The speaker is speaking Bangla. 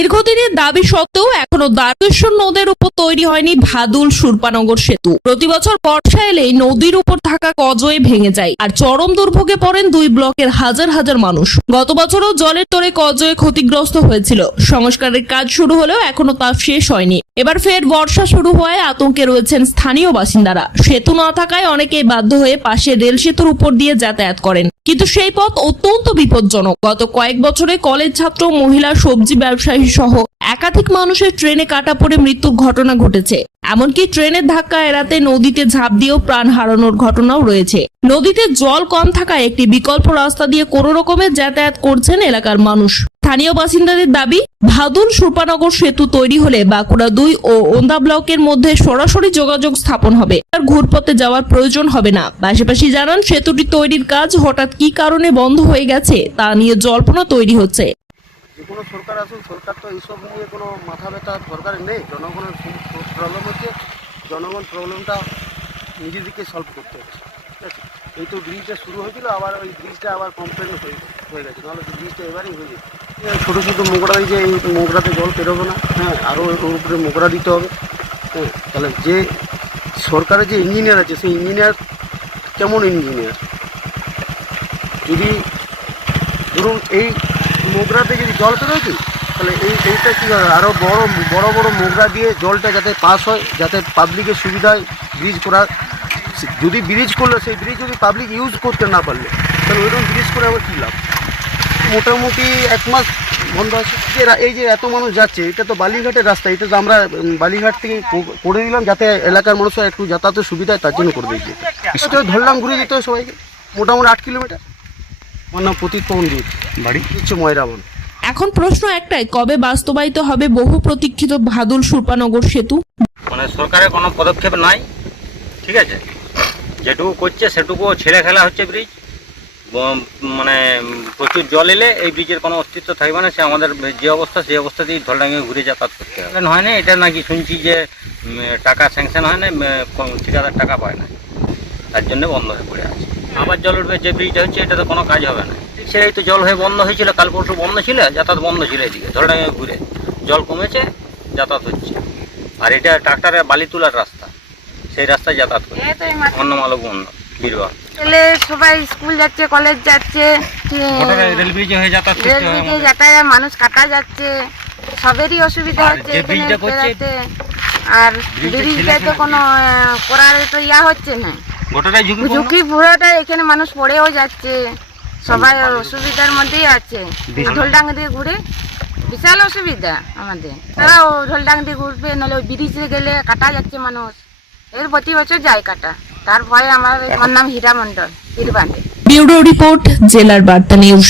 দীর্ঘদিনের দাবি সত্ত্বেও এখনো দ্বারকেশ্বর নদের উপর তৈরি হয়নি ভাদুল সুরপানগর সেতু। প্রতি বছর বর্ষা এলেই নদীর উপর থাকা কজয়ে ভেঙে যায় আর চরম দুর্ভোগে পড়েন দুই ব্লকের হাজার হাজার মানুষ। গত বছরও জলের তোড়ে কজয়ে ক্ষতিগ্রস্ত হয়েছিল। সংস্কারের কাজ শুরু হলেও এখনো তা শেষ হয়নি। এবার ফের বর্ষা শুরু হওয়ায় আতঙ্কে রয়েছেন স্থানীয় বাসিন্দারা। সেতু না থাকায় অনেকেই বাধ্য হয়ে পাশে রেল সেতুর উপর দিয়ে যাতায়াত করেন, কিন্তু সেই পথ অত্যন্ত বিপজ্জনক। গত কয়েক বছরে কলেজ ছাত্র, মহিলা, সবজি ব্যবসায়ী সহ একাধিক মানুষের ট্রেনে কাটা পড়ে মৃত্যুর ঘটনা ঘটেছে। এমনকি ট্রেনের ধাক্কা এড়াতে নদীতে ঝাঁপ দিয়েও প্রাণ হারানোর ঘটনাও রয়েছে। নদীতে জল কম থাকায় একটি বিকল্প রাস্তা দিয়ে কোনো রকমের যাতায়াত করছেন এলাকার মানুষ। স্থানীয় বাসিন্দাদের দাবি, ভাদুল সুরপানগর সেতু তৈরি হলে বাঁকুড়া 2 ও ওন্দা ব্লকের মধ্যে সরাসরি যোগাযোগ স্থাপন হবে, আর ঘুরপথে যাওয়ার প্রয়োজন হবে না। পাশাপাশি জানান, সেতুটি তৈরির কাজ হঠাৎ কি কারণে বন্ধ হয়ে গেছে তা নিয়ে জল্পনা তৈরি হচ্ছে। যে কোনো সরকার আসুন, সরকার তো এইসব নিয়ে কোনো মাথা ব্যথা দরকার নেই। জনগণের প্রবলেম হচ্ছে, জনগণ প্রবলেমটা নিজের দিকে সলভ করতে হচ্ছে। ঠিক আছে, এই তো ব্রিজটা শুরু হয়েছিল, আবার ওই ব্রিজটা আবার কমপ্লেন হয়ে গেছে, নাহলে ব্রিজটা এবারেই হয়ে যেত। ছোটো ছোটো মোগরা, যে এই মোগরাতে জল পেরোবে না, হ্যাঁ, আরও ওর উপরে মোগরা দিতে হবে। হ্যাঁ, তাহলে যে সরকারের যে ইঞ্জিনিয়ার আছে, সেই ইঞ্জিনিয়ার কেমন ইঞ্জিনিয়ার? যদি ধরুন এই মোগরাতে যদি জল পেরোয়, তাহলে এইটা কী হয়, আরও বড় বড় মোগরা দিয়ে জলটা যাতে পাস হয়, যাতে পাবলিকের সুবিধায় ব্রিজ করা। যদি ব্রিজ করলে সেই ব্রিজ যদি পাবলিক ইউজ করতে না পারলে, তাহলে ওইরকম ব্রিজ করে আবার কী লাভ? মোটামুটি 1 মাস বন্ধ আছে। যে এই যে এত মানুষ যাচ্ছে, এটা তো বালিঘাটের রাস্তা, এটা তো আমরা বালিঘাট থেকে করে দিলাম যাতে এলাকার মানুষরা একটু যাতায়াতের সুবিধায়, তার জন্য করে দিয়েছি। এটা ধরলাম ঘুরে যেতে হবে সবাইকে, মোটামুটি 8 কিলোমিটার। আমার নাম প্রতীক পন্ডিত, বাড়ি হচ্ছে ময়রাবন। এখন প্রশ্ন একটাই, কবে বাস্তবায়িত হবে বহু প্রতীক্ষিত ভাদুল সুরপানগর সেতু? মানে সরকারের কোনো পদক্ষেপ নাই। ঠিক আছে, যেটুকু করছে সেটুকু ছেড়ে খেলা হচ্ছে ব্রিজ। মানে প্রচুর জল এলে এই ব্রিজের কোনো অস্তিত্ব থাকবে না। সে আমাদের যে অবস্থা, সেই অবস্থাতেই ঢলডাঙ্গিয়ে ঘুরে যাতায়াত করতে হবে। হয় না, এটা নাকি শুনছি যে টাকা স্যাংশন হয় না, ঠিকাদার টাকা পায় না, তার জন্য বন্ধ হয়ে পড়ে আছে। আবার জল উঠবে, যে ব্রিজটা হচ্ছে এটাতে কোনো কাজ হবে না। সেই তো জল হয়ে বন্ধ হয়েছিল, কাল পরশু বন্ধ ছিল, যাতায়াত বন্ধ ছিল। এদিকে ঢলডাঙ্গিয়ে ঘুরে জল কমেছে, যাতায়াত হচ্ছে। আর এটা ট্রাক্টরে বালি তোলার রাস্তা, সেই রাস্তায় যাতায়াত করছে। অন্নমালব বীরবাহ ছেলে সবাই স্কুল যাচ্ছে, কলেজ যাচ্ছে, রেল ব্রিজে হয়ে যাতায়াত করতে হয়। যাতায়াত মানুষ কাটা যাচ্ছে, সবেরই অসুবিধা হচ্ছে এখানে বেড়াতে। আর ব্রিজটা তো কোনো করার তো ইয়া হচ্ছে না, গোটাটাই ঝুঁকি পুরোটা। এখানে মানুষ পড়েও যাচ্ছে, সবাই অসুবিধার মধ্যেই আছে। ঢোলডাঙ্গা দিয়ে ঘুরে বিশাল অসুবিধা আমাদের। তারাও ঢোলডাঙ্গা দিয়ে ঘুরবে, নাহলে ওই ব্রিজে গেলে কাটা যাচ্ছে মানুষ। এর প্রতি বছর যায় কাটা, তার ভয়ে আমার নাম হীরা মণ্ডল, বীরবান্ধে। ব্যুরো রিপোর্ট, জেলার বার্তা নিউজ।